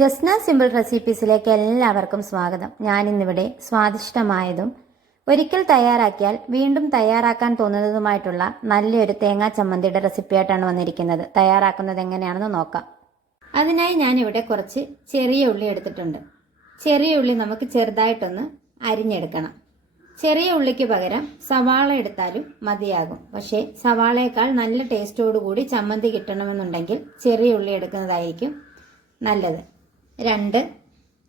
Jasna simple റെസിപ്പീസിലേക്ക് എല്ലാവർക്കും സ്വാഗതം. ഞാനിന്നിവിടെ സ്വാദിഷ്ടമായതും ഒരിക്കൽ തയ്യാറാക്കിയാൽ വീണ്ടും തയ്യാറാക്കാൻ തോന്നുന്നതുമായിട്ടുള്ള നല്ലൊരു തേങ്ങാ ചമ്മന്തിയുടെ റെസിപ്പിയായിട്ടാണ് വന്നിരിക്കുന്നത്. തയ്യാറാക്കുന്നത് എങ്ങനെയാണെന്ന് നോക്കാം. അതിനായി ഞാനിവിടെ കുറച്ച് ചെറിയ ഉള്ളി എടുത്തിട്ടുണ്ട്. ചെറിയ ഉള്ളി നമുക്ക് ചെറുതായിട്ടൊന്ന് അരിഞ്ഞെടുക്കണം. ചെറിയ ഉള്ളിക്ക് പകരം സവാള എടുത്താലും മതിയാകും. പക്ഷേ സവാളയേക്കാൾ നല്ല ടേസ്റ്റോടു കൂടി ചമ്മന്തി കിട്ടണമെന്നുണ്ടെങ്കിൽ ചെറിയ ഉള്ളി എടുക്കുന്നതായിരിക്കും നല്ലത്. രണ്ട്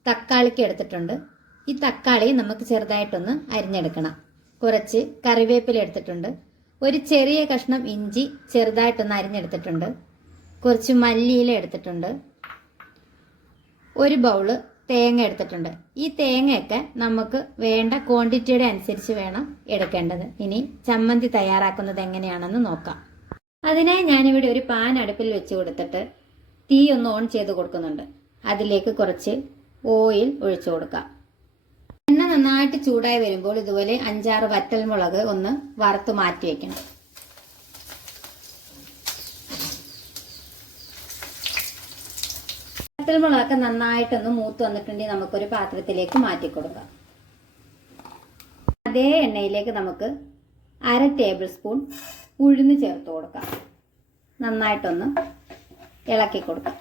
തക്കാളിക്ക് എടുത്തിട്ടുണ്ട്. ഈ തക്കാളി നമുക്ക് ചെറുതായിട്ടൊന്ന് അരിഞ്ഞെടുക്കണം. കുറച്ച് കറിവേപ്പില എടുത്തിട്ടുണ്ട്. ഒരു ചെറിയ കഷ്ണം ഇഞ്ചി ചെറുതായിട്ടൊന്ന് അരിഞ്ഞെടുത്തിട്ടുണ്ട്. കുറച്ച് മല്ലിയില എടുത്തിട്ടുണ്ട്. ഒരു ബൗൾ തേങ്ങ എടുത്തിട്ടുണ്ട്. ഈ തേങ്ങയൊക്കെ നമുക്ക് വേണ്ട ക്വാണ്ടിറ്റിയുടെ അനുസരിച്ച് വേണം എടുക്കേണ്ടത്. ഇനി ചമ്മന്തി തയ്യാറാക്കുന്നത് എങ്ങനെയാണെന്ന് നോക്കാം. അതിനായി ഞാനിവിടെ ഒരു പാൻ അടുപ്പിൽ വെച്ച് കൊടുത്തിട്ട് തീ ഒന്ന് ഓൺ ചെയ്ത് കൊടുക്കുന്നുണ്ട്. അതിലേക്ക് കുറച്ച് ഓയിൽ ഒഴിച്ചു കൊടുക്കാം. എണ്ണ നന്നായിട്ട് ചൂടായി വരുമ്പോൾ ഇതുപോലെ അഞ്ചാറ് വറ്റൽമുളക് ഒന്ന് വറുത്ത് മാറ്റി വെക്കണം. വറ്റൽമുളകൊക്കെ നന്നായിട്ടൊന്ന് മൂത്ത് വന്നിട്ടുണ്ടെങ്കിൽ നമുക്കൊരു പാത്രത്തിലേക്ക് മാറ്റി കൊടുക്കാം. അതേ എണ്ണയിലേക്ക് നമുക്ക് അര ടേബിൾ സ്പൂൺ ഉഴുന്ന് ചേർത്ത് കൊടുക്കാം. നന്നായിട്ടൊന്ന് ഇളക്കി കൊടുക്കാം.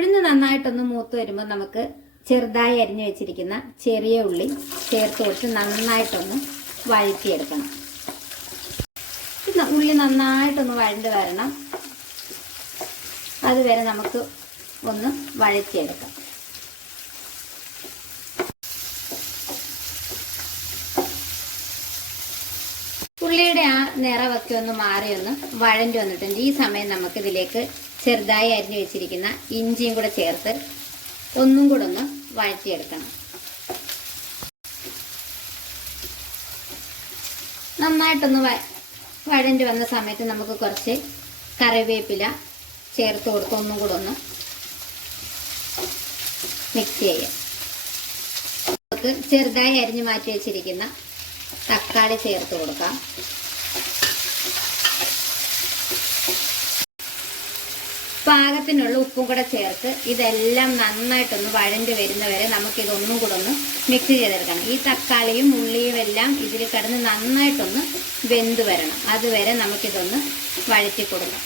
ഉഴുന്ന് നന്നായിട്ടൊന്ന് മൂത്ത് വരുമ്പോൾ നമുക്ക് ചെറുതായി അരിഞ്ഞു വെച്ചിരിക്കുന്ന ചെറിയ ഉള്ളി ചേർത്ത് കൊടുത്ത് നന്നായിട്ടൊന്ന് വഴറ്റിയെടുക്കണം. പിന്നെ ഉള്ളി നന്നായിട്ടൊന്ന് വഴണ്ട് വരണം. അതുവരെ നമുക്ക് ഒന്ന് വഴറ്റിയെടുക്കാം. ഉള്ളിയുടെ ആ നിറമൊക്കെ ഒന്ന് മാറി ഒന്ന് വഴഞ്ഞു വന്നിട്ടുണ്ട്. ഈ സമയം നമുക്ക് ഇതിലേക്ക് ചെറുതായി അരിഞ്ഞു വെച്ചിരിക്കുന്ന ഇഞ്ചിയും കൂടെ ചേർത്ത് ഒന്നും കൂടെ ഒന്ന് വഴറ്റിയെടുക്കണം. നന്നായിട്ടൊന്ന് വഴഞ്ഞു വന്ന സമയത്ത് നമുക്ക് കുറച്ച് കറിവേപ്പില ചേർത്ത് കൊടുത്ത് ഒന്നും കൂടെ ഒന്ന് മിക്സ് ചെയ്യാം. നമുക്ക് ചെറുതായി അരിഞ്ഞു മാറ്റി വെച്ചിരിക്കുന്ന തക്കാളി ചേർത്ത് കൊടുക്കാം. പാകത്തിനുള്ള ഉപ്പും കൂടെ ചേർത്ത് ഇതെല്ലാം നന്നായിട്ടൊന്ന് വഴണ്ട് വരുന്നവരെ നമുക്ക് ഇതൊന്നും കൂടെ ഒന്ന് മിക്സ് ചെയ്തെടുക്കണം. ഈ തക്കാളിയും ഉള്ളിയും എല്ലാം ഇതിൽ കിടന്ന് നന്നായിട്ടൊന്ന് വെന്ത് വരണം. അതുവരെ നമുക്കിതൊന്ന് വഴറ്റി കൊടുക്കാം.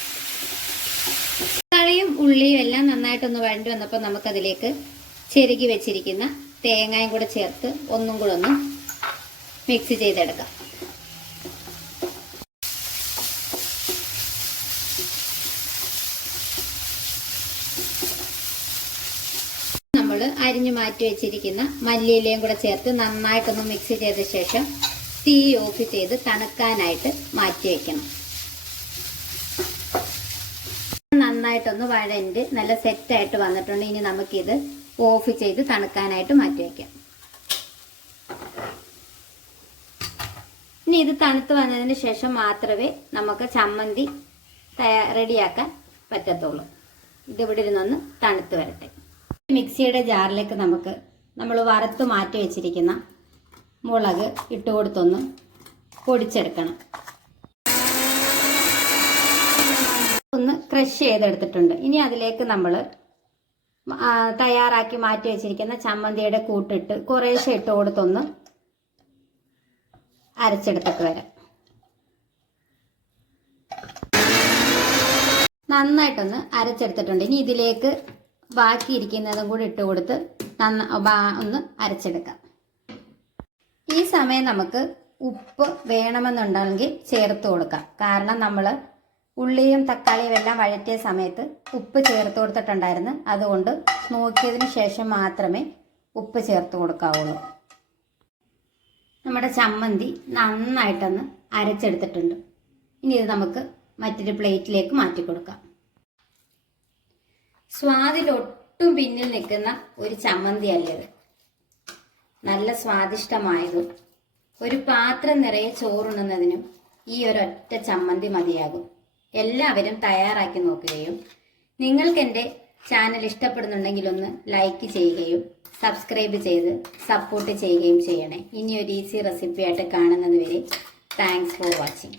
തക്കാളിയും ഉള്ളിയും എല്ലാം നന്നായിട്ടൊന്ന് വഴണ്ടി വന്നപ്പോൾ നമുക്കതിലേക്ക് ചെരുകി വെച്ചിരിക്കുന്ന തേങ്ങയും കൂടെ ചേർത്ത് ഒന്നും കൂടെ ഒന്ന് മിക്സ് ചെയ്തെടുക്കാം. നമ്മൾ അരിഞ്ഞു മാറ്റി വെച്ചിരിക്കുന്ന മല്ലിയിലയും കൂടെ ചേർത്ത് നന്നായിട്ടൊന്ന് മിക്സ് ചെയ്ത ശേഷം തീ ഓഫ് ചെയ്ത് തണുക്കാനായിട്ട് മാറ്റി വെക്കണം. നന്നായിട്ടൊന്ന് വഴണ്ട് നല്ല സെറ്റായിട്ട് വന്നിട്ടുണ്ട്. ഇനി നമുക്കിത് ഓഫ് ചെയ്ത് തണുക്കാനായിട്ട് മാറ്റി വയ്ക്കാം ഇനി ഇത് തണുത്ത് വന്നതിന് ശേഷം മാത്രമേ നമുക്ക് ചമ്മന്തി റെഡിയാക്കാൻ പറ്റത്തുള്ളൂ. ഇതിവിടെ ഇരുന്നൊന്ന് തണുത്ത് വരട്ടെ. മിക്സിയുടെ ജാറിലേക്ക് നമുക്ക് നമ്മൾ വറുത്ത് മാറ്റി വെച്ചിരിക്കുന്ന മുളക് ഇട്ട് കൊടുത്തൊന്ന് പൊടിച്ചെടുക്കണം. ഒന്ന് ക്രഷ് ചെയ്തെടുത്തിട്ടുണ്ട്. ഇനി അതിലേക്ക് നമ്മൾ തയ്യാറാക്കി മാറ്റി വെച്ചിരിക്കുന്ന ചമ്മന്തിയുടെ കൂട്ടിട്ട് കുറേശ്ശെ ഇട്ട് കൊടുത്തൊന്ന് അരച്ചെടുത്തിട്ട് വരാം. നന്നായിട്ടൊന്ന് അരച്ചെടുത്തിട്ടുണ്ട്. ഇനി ഇതിലേക്ക് ബാക്കിയിരിക്കുന്നതും കൂടി ഇട്ട് കൊടുത്ത് നന്ന ഒന്ന് അരച്ചെടുക്കാം. ഈ സമയം നമുക്ക് ഉപ്പ് വേണമെന്നുണ്ടെങ്കിൽ ചേർത്ത് കൊടുക്കാം. കാരണം നമ്മൾ ഉള്ളിയും തക്കാളിയും എല്ലാം വഴറ്റിയ സമയത്ത് ഉപ്പ് ചേർത്ത് കൊടുത്തിട്ടുണ്ടായിരുന്നു. അതുകൊണ്ട് നോക്കിയതിന് ശേഷം മാത്രമേ ഉപ്പ് ചേർത്ത് കൊടുക്കാവുള്ളൂ. നമ്മുടെ ചമ്മന്തി നന്നായിട്ടൊന്ന് അരച്ചെടുത്തിട്ടുണ്ട്. ഇനി ഇത് നമുക്ക് മറ്റൊരു പ്ലേറ്റിലേക്ക് മാറ്റി കൊടുക്കാം. സ്വാദിലൊട്ടും പിന്നിൽ നിൽക്കുന്ന ഒരു ചമ്മന്തി അല്ലത് നല്ല സ്വാദിഷ്ടമായതും ഒരു പാത്രം നിറയെ ചോറുണ്ണുന്നതിനും ഈ ഒരൊറ്റ ചമ്മന്തി മതിയാകും. എല്ലാവരും തയ്യാറാക്കി നോക്കുകയും നിങ്ങൾക്ക് എന്റെ ചാനൽ ഇഷ്ടപ്പെടുന്നുണ്ടെങ്കിൽ ഒന്ന് ലൈക്ക് ചെയ്യുകയും സബ്സ്ക്രൈബ് ചെയ്ത് സപ്പോർട്ട് ചെയ്യുകയും ചെയ്യണേ. ഇനി ഒരു ഈസി റെസിപ്പി ആയിട്ട് കാണുന്നത് വരെ താങ്ക്സ് ഫോർ വാച്ചിങ്